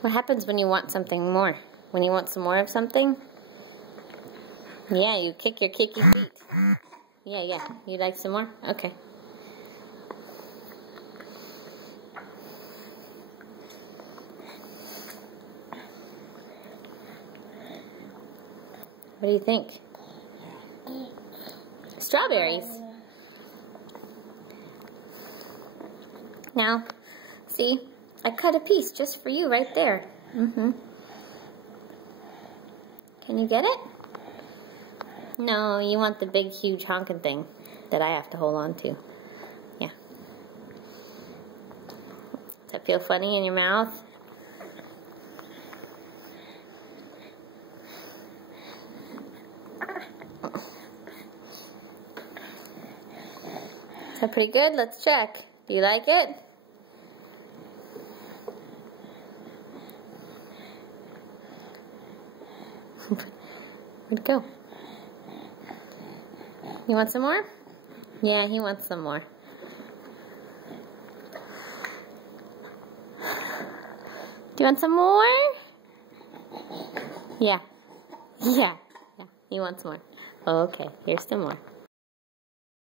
What happens when you want something more? When you want some more of something? Yeah, you kick your kicky feet. Yeah. You like some more? Okay. What do you think? Strawberries. Now, see, I cut a piece just for you right there. Can you get it? No, you want the big, huge honking thing that I have to hold on to. Yeah. Does that feel funny in your mouth? Is that pretty good? Let's check. Do you like it? Where'd it go? You want some more? Yeah, he wants some more. Do you want some more? Yeah. He wants more. Okay, here's some more.